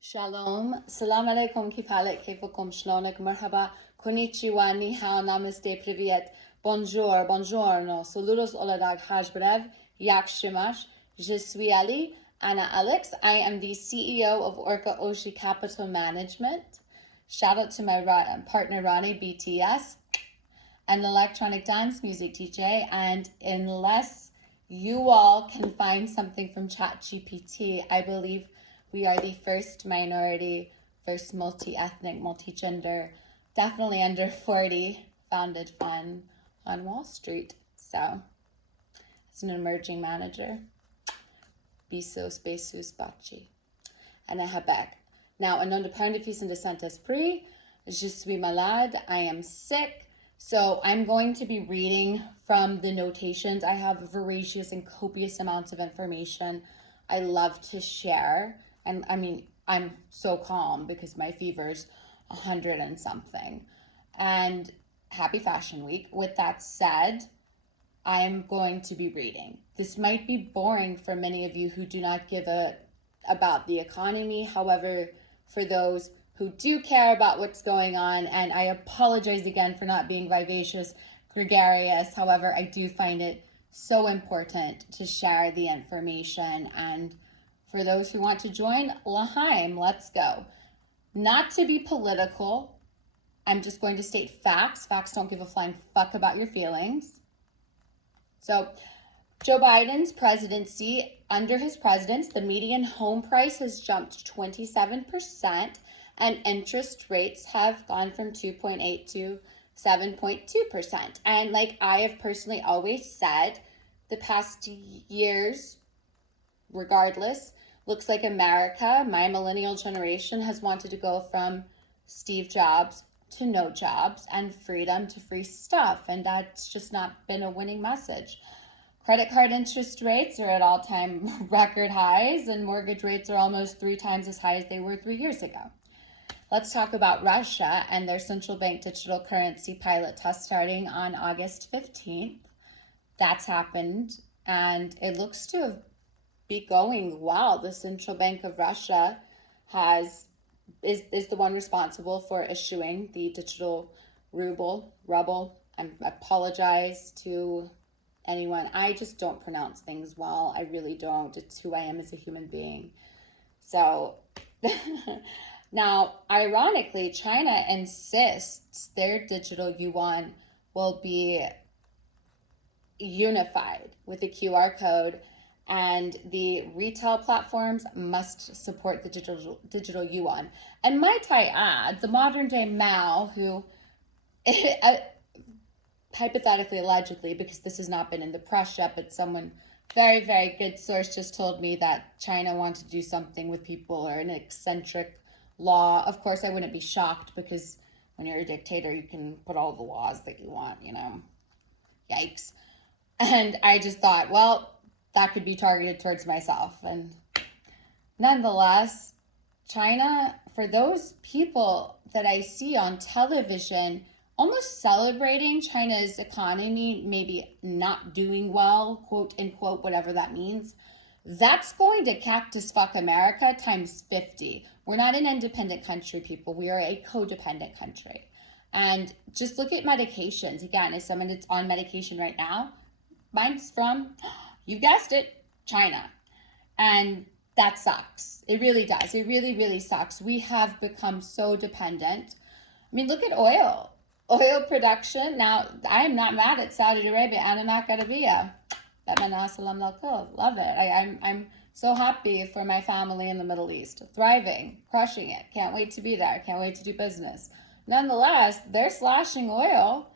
Shalom, salam alaikum, kif halek, kaifakum, shlonek, marhaba, konnichiwa, ni hao, namaste, privyet, bonjour, buongiorno, saludos, oladag, haj brev, yak shimash, je suis Ali, Anna Alex. I am the CEO of Orca Oshi Capital Management. Shout out to my partner Ronnie, BTS, an electronic dance music DJ. And unless you all can find something from ChatGPT, I believe we are the first minority, first multi-ethnic, multi-gender, definitely under 40 founded fund on Wall Street. So, as an emerging manager, Bisos, Besus, Bachi, and Habek. Now, un nom de Père, de Fils, and de Saint-Esprit, je suis malade, I am sick. So I'm going to be reading from the notations. I have voracious and copious amounts of information I love to share. And I mean, I'm so calm because my fever's 100 and something. And happy Fashion Week. With that said, I'm going to be reading. This might be boring for many of you who do not give a about the economy. However, for those who do care about what's going on, and I apologize again for not being vivacious, gregarious. However, I do find it so important to share the information. And for those who want to join, Lahaim, let's go. Not to be political, I'm just going to state facts. Facts don't give a flying fuck about your feelings. So, Joe Biden's presidency, under his presidents, the median home price has jumped 27%, and interest rates have gone from 2.8 to 7.2%. And like I have personally always said, the past years, regardless, looks like America, my millennial generation, has wanted to go from Steve Jobs to no jobs and freedom to free stuff. And that's just not been a winning message. Credit card interest rates are at all-time record highs, and mortgage rates are almost 3 times as high as they were 3 years ago. Let's talk about Russia and their central bank digital currency pilot test starting on August 15th. That's happened, and it looks to be going well. The Central Bank of Russia is the one responsible for issuing the digital ruble. I apologize to anyone. I just don't pronounce things well. I really don't. It's who I am as a human being. So now, ironically, China insists their digital yuan will be unified with a QR code, and the retail platforms must support the digital yuan. And might I add, the modern day Mao, who hypothetically, allegedly, because this has not been in the press yet, but someone very, very good source just told me that China wants to do something with people, or an eccentric law. Of course, I wouldn't be shocked, because when you're a dictator, you can put all the laws that you want, Yikes. And I just thought, well, that could be targeted towards myself. And nonetheless, China, for those people that I see on television almost celebrating China's economy maybe not doing well, quote unquote, whatever that means, that's going to cactus fuck America times 50. We're not an independent country, people. We are a codependent country. And just look at medications. Again, as someone that's on medication right now, mine's from, you guessed it, China. And that sucks. It really does. It really, really sucks. We have become so dependent. I mean, look at oil. Oil production. Now, I am not mad at Saudi Arabia. Ananak Arabia. Love it. I'm so happy for my family in the Middle East. Thriving, crushing it. Can't wait to be there. Can't wait to do business. Nonetheless, they're slashing oil.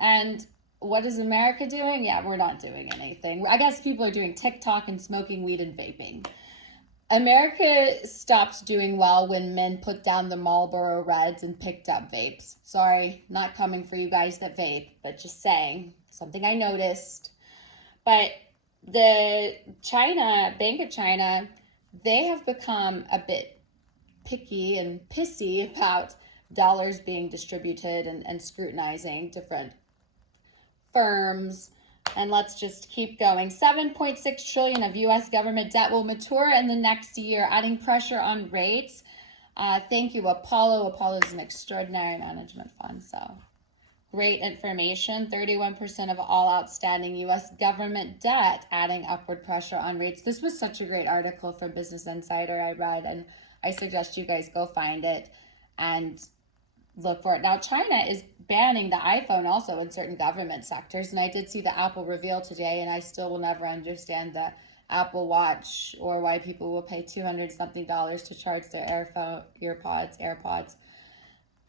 And what is America doing? Yeah, we're not doing anything. I guess people are doing TikTok and smoking weed and vaping. America stopped doing well when men put down the Marlboro Reds and picked up vapes. Sorry, not coming for you guys that vape, but just saying, something I noticed. But the Bank of China, they have become a bit picky and pissy about dollars being distributed and scrutinizing different firms. And let's just keep going. 7.6 trillion of US government debt will mature in the next year, adding pressure on rates. Thank you, Apollo. Apollo is an extraordinary management fund. So great information. 31% of all outstanding U.S. government debt, adding upward pressure on rates. This was such a great article from Business Insider I read, and I suggest you guys go find it and look for it. Now, China is banning the iPhone also in certain government sectors, and I did see the Apple reveal today, and I still will never understand the Apple Watch or why people will pay $200 something to charge their AirPods.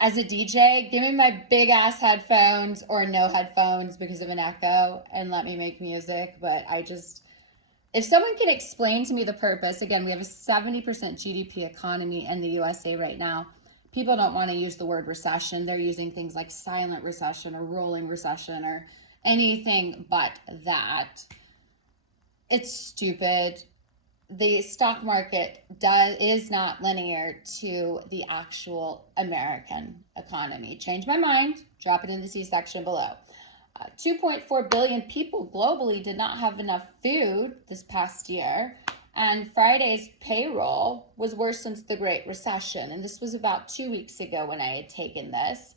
As a DJ, give me my big ass headphones or no headphones because of an echo and let me make music. But if someone can explain to me the purpose, again, we have a 70% GDP economy in the USA right now. People don't want to use the word recession. They're using things like silent recession or rolling recession or anything but that. It's stupid. The stock market is not linear to the actual American economy. Change my mind, drop it in the C section below. 2.4 billion people globally did not have enough food this past year. And Friday's payroll was worse since the Great Recession. And this was about 2 weeks ago when I had taken this.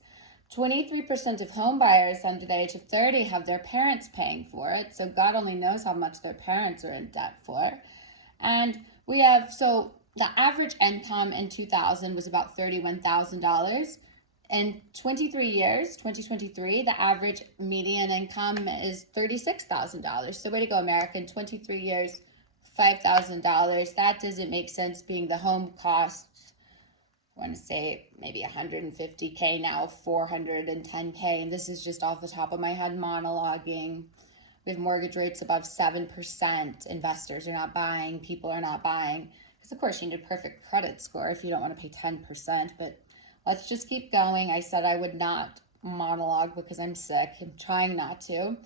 23% of home buyers under the age of 30 have their parents paying for it. So God only knows how much their parents are in debt for. And we have, so the average income in 2000 was about $31,000. In 23 years, 2023, the average median income is $36,000. So way to go, America. In 23 years, $5,000. That doesn't make sense, being the home costs, I want to say maybe 150K now, 410K. And this is just off the top of my head monologuing. We have mortgage rates above 7%. Investors are not buying. People are not buying. Because, of course, you need a perfect credit score if you don't want to pay 10%. But let's just keep going. I said I would not monologue because I'm sick. I'm trying not to.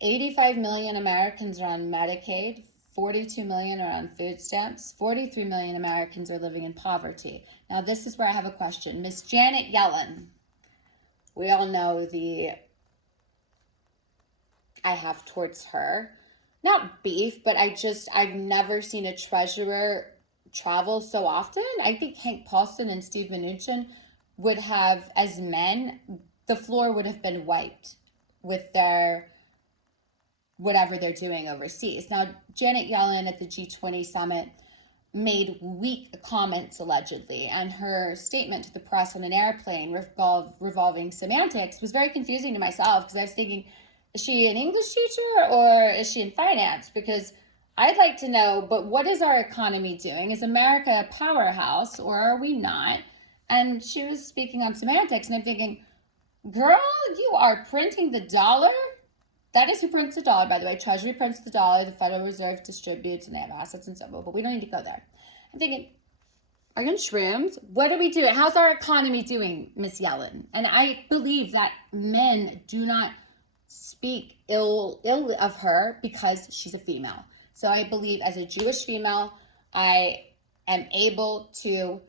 85 million Americans are on Medicaid. 42 million are on food stamps. 43 million Americans are living in poverty. Now, this is where I have a question. Miss Janet Yellen, we all know I have towards her, not beef, but I've never seen a treasurer travel so often. I think Hank Paulson and Steve Mnuchin would have, as men, the floor would have been wiped with their whatever they're doing overseas. Now, Janet Yellen at the G20 summit made weak comments allegedly, and her statement to the press on an airplane revolving semantics was very confusing to myself, because I was thinking, is she an English teacher or is she in finance? Because I'd like to know, but what is our economy doing? Is America a powerhouse or are we not? And she was speaking on semantics, and I'm thinking, girl, you are printing the dollar? That is who prints the dollar, by the way. Treasury prints the dollar, the Federal Reserve distributes, and they have assets and so on, but we don't need to go there. I'm thinking, are you on shrooms? What are we doing? How's our economy doing, Miss Yellen? And I believe that men do not speak ill of her because she's a female. So I believe as a Jewish female, I am able to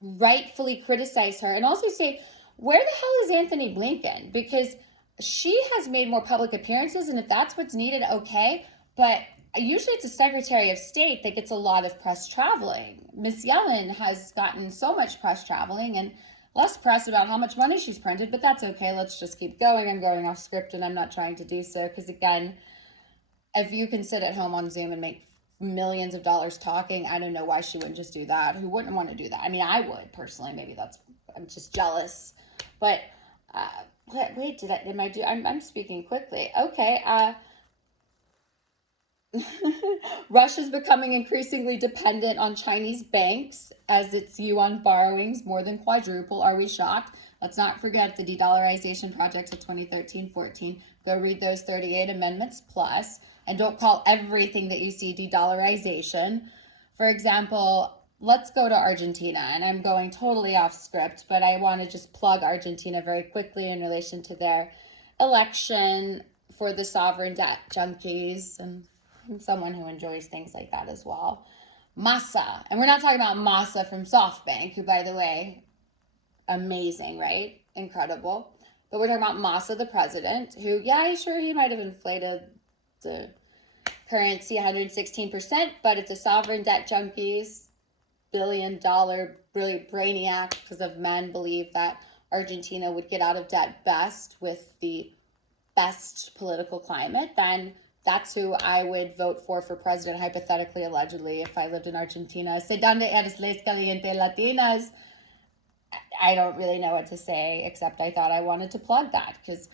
rightfully criticize her and also say, where the hell is Anthony Blinken? Because she has made more public appearances, and if that's what's needed, okay. But usually it's a Secretary of State that gets a lot of press traveling. Miss Yellen has gotten so much press traveling and less press about how much money she's printed, but that's okay. Let's just keep going. I'm going off script, and I'm not trying to do so because, again, if you can sit at home on Zoom and make millions of dollars talking, I don't know why she wouldn't just do that. Who wouldn't want to do that? I mean, I would personally. Maybe I'm just jealous. But wait, I'm speaking quickly. Okay. Russia's becoming increasingly dependent on Chinese banks as its yuan borrowings more than quadruple. Are we shocked? Let's not forget the de-dollarization project of 2013-14. Go read those 38 amendments plus, and don't call everything that you see de-dollarization. For example, let's go to Argentina, and I'm going totally off script, but I want to just plug Argentina very quickly in relation to their election for the sovereign debt junkies, and I'm someone who enjoys things like that as well. Massa, and we're not talking about Massa from SoftBank, who, by the way, amazing, right? Incredible. But we're talking about Massa, the president, who, yeah, sure, he might have inflated the currency 116%, but it's a sovereign debt junkies billion-dollar really brainiac because of men believe that Argentina would get out of debt best with the best political climate, then that's who I would vote for president, hypothetically, allegedly, if I lived in Argentina. Se donde eres les caliente latinas? I don't really know what to say, except I thought I wanted to plug that, because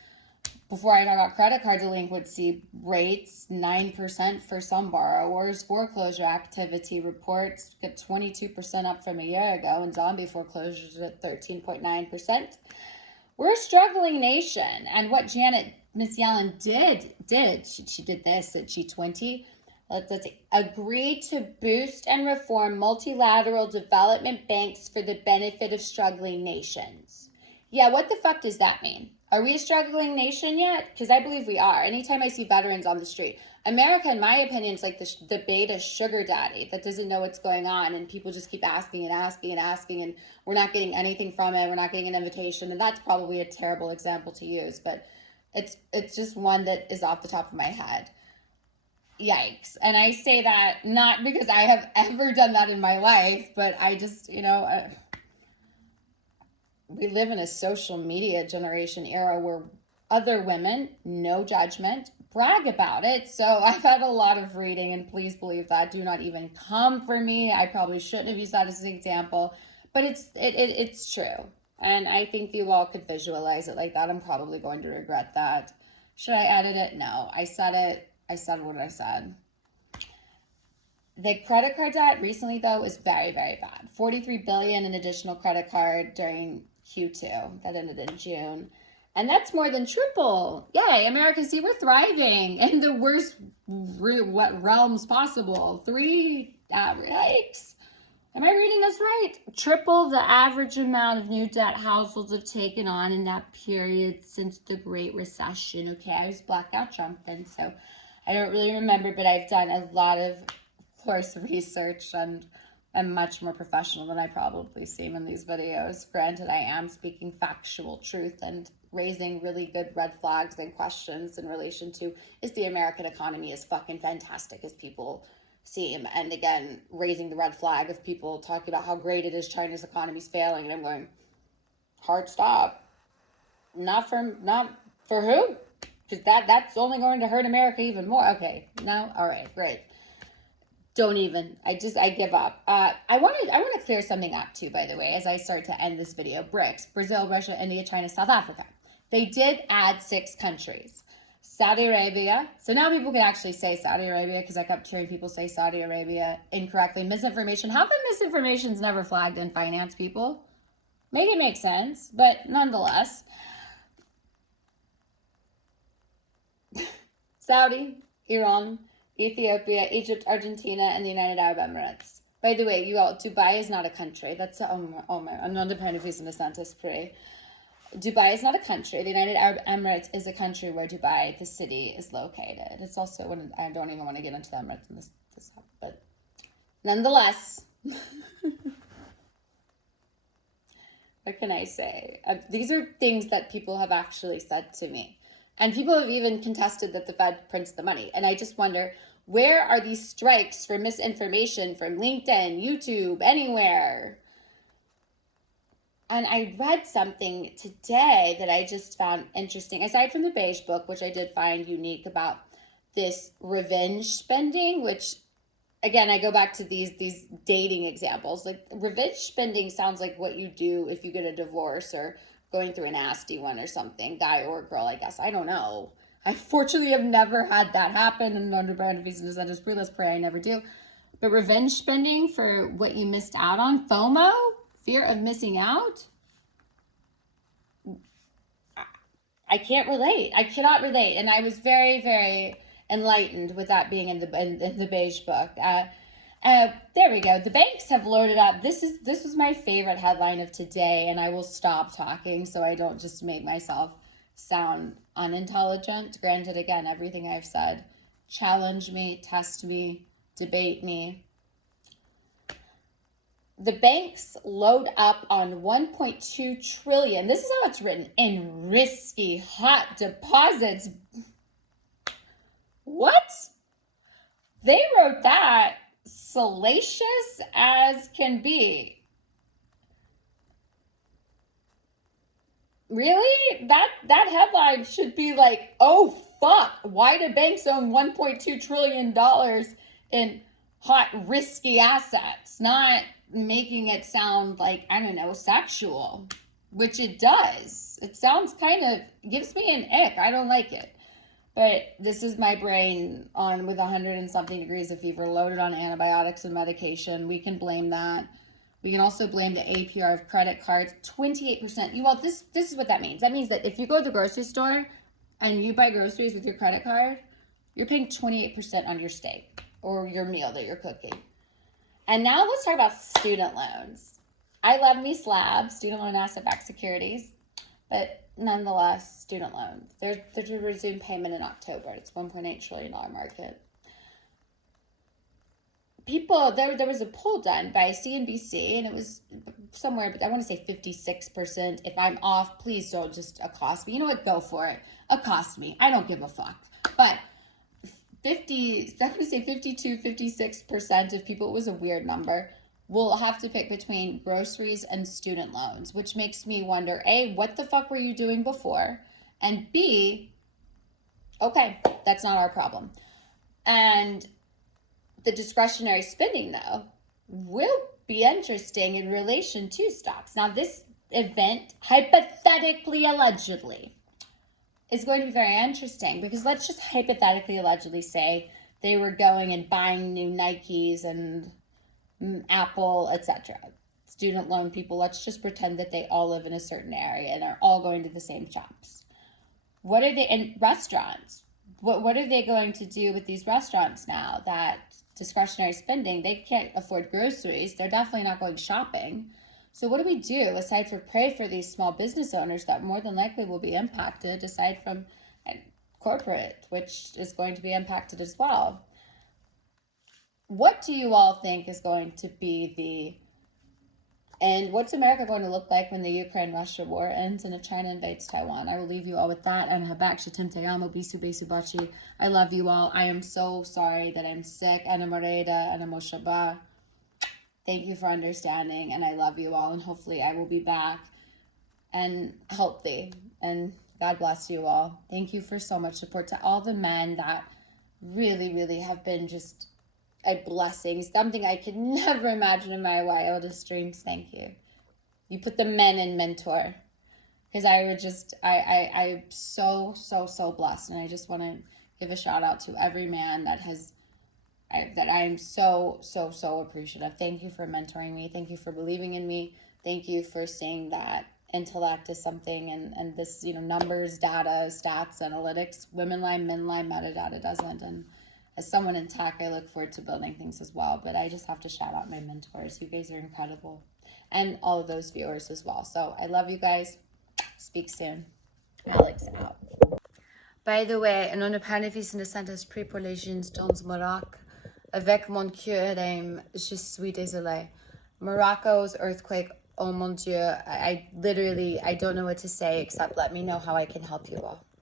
before I talk about credit card delinquency rates, 9% for some borrowers, foreclosure activity reports get 22% up from a year ago, and zombie foreclosures at 13.9%. We're a struggling nation, and what Miss Yellen did, she did this at G20. Let's see, agreed to boost and reform multilateral development banks for the benefit of struggling nations. Yeah, what the fuck does that mean? Are we a struggling nation yet? Because I believe we are. Anytime I see veterans on the street, America, in my opinion, is like the beta sugar daddy that doesn't know what's going on, and people just keep asking and asking and asking, and we're not getting anything from it. We're not getting an invitation, and that's probably a terrible example to use, but it's just one that is off the top of my head. Yikes. And I say that not because I have ever done that in my life, but I just, we live in a social media generation era where other women, no judgment, brag about it. So I've had a lot of reading, and please believe that. Do not even come for me. I probably shouldn't have used that as an example, but it's true. And I think you all could visualize it like that. I'm probably going to regret that. Should I edit it? No, I said it. I said what I said. The credit card debt recently, though, is very, very bad. $43 billion in additional credit card during Q2 that ended in June. And that's more than triple. Yay, America, see, we're thriving in the worst realms possible. Yikes. Am I reading this right? Triple the average amount of new debt households have taken on in that period since the Great Recession. Okay, I was blackout drunk then, so I don't really remember, but I've done a lot of course research, and I'm much more professional than I probably seem in these videos. Granted, I am speaking factual truth and raising really good red flags and questions in relation to, is the American economy as fucking fantastic as people seem? And again, raising the red flag of people talking about how great it is, China's economy's failing, and I'm going, hard stop. Not for who? Because that's only going to hurt America even more. Okay, no? All right, great. Don't even. I give up. I want to clear something up too, by the way, as I start to end this video. Brics, Brazil, Russia, India, China, South Africa. They did add 6 countries. Saudi Arabia. So now people can actually say Saudi Arabia, because I kept hearing people say Saudi Arabia incorrectly. Misinformation. How come misinformation's never flagged in finance, people? Make it make sense, but nonetheless. Saudi, Iran, Ethiopia, Egypt, Argentina, and the United Arab Emirates. By the way, you all, Dubai is not a country. That's I'm not dependent if in a sentence pre. Dubai is not a country. The United Arab Emirates is a country where Dubai, the city, is located. It's also one. I don't even want to get into the Emirates in this but nonetheless, what can I say? These are things that people have actually said to me. And people have even contested that the Fed prints the money. And I just wonder, where are these strikes for misinformation from LinkedIn, YouTube, anywhere? And I read something today that I just found interesting, aside from the beige book, which I did find unique, about this revenge spending, which, again, I go back to these dating examples. Like, revenge spending sounds like what you do if you get a divorce or going through a nasty one or something, guy or girl, I guess. I don't know. I fortunately have never had that happen, and under boundaries and incentives, let's pray I never do. But revenge spending for what you missed out on, FOMO, fear of missing out, I can't relate. I cannot relate. And I was very, very enlightened with that being in the beige book. There we go. The banks have loaded up. This was my favorite headline of today, and I will stop talking so I don't just make myself sound unintelligent. Granted, again, everything I've said, challenge me, test me, debate me. The banks load up on 1.2 trillion. This is how it's written, in risky hot deposits. What? They wrote that salacious as can be. Really? That headline should be like, oh fuck, why do banks own $1.2 trillion in hot risky assets? Not making it sound like, I don't know, sexual, which it does. It sounds kind of, gives me an ick. I don't like it. But this is my brain on with 100 and something degrees of fever, loaded on antibiotics and medication. We can blame that. We can also blame the APR of credit cards, 28%. You all, this is what that means. That means that if you go to the grocery store and you buy groceries with your credit card, you're paying 28% on your steak or your meal that you're cooking. And now let's talk about student loans. I love me slab, student loan asset-backed securities, but nonetheless, student loans. They're to resume payment in October. It's $1.8 trillion market. People, there was a poll done by CNBC, and it was somewhere, but I want to say 56%. If I'm off, please don't just accost me. You know what? Go for it. Accost me. I don't give a fuck. But 50, I'm going to say 52, 56% of people, it was a weird number, will have to pick between groceries and student loans, which makes me wonder, A, what the fuck were you doing before? And B, okay, that's not our problem. And the discretionary spending, though, will be interesting in relation to stocks. Now, this event, hypothetically, allegedly, is going to be very interesting because let's just hypothetically, allegedly say they were going and buying new Nikes and Apple, etc. Student loan people, let's just pretend that they all live in a certain area and are all going to the same shops. What are they in restaurants? What are they going to do with these restaurants now that discretionary spending, they can't afford groceries, they're definitely not going shopping. So what do we do aside from pray for these small business owners that more than likely will be impacted, aside from corporate, which is going to be impacted as well? What do you all think is going to be and what's America going to look like when the Ukraine-Russia war ends and if China invades Taiwan? I will leave you all with that. And habak shitim te amo, bisu besu bachi. I love you all. I am so sorry that I'm sick. Ana Mareda, Ana Moshaba. Thank you for understanding, and I love you all. And hopefully I will be back and healthy. And God bless you all. Thank you for so much support to all the men that really, really have been just a blessing, something I could never imagine in my wildest dreams. Thank you. You put the men in mentor because I'm so blessed, and I just want to give a shout out to every man that I'm so appreciative. Thank you for mentoring me. Thank you for believing in me. Thank you for saying that intellect is something and this, numbers, data, stats, analytics, women lie, men lie, metadata doesn't. And as someone in tech, I look forward to building things as well. But I just have to shout out my mentors. You guys are incredible. And all of those viewers as well. So I love you guys. Speak soon. Alex out. By the way, non pas ne sent esprit pour les jeunes dans Maroc. Avec mon cœur, je suis désolée. Morocco's earthquake, oh mon Dieu. I literally, I don't know what to say except let me know how I can help you all.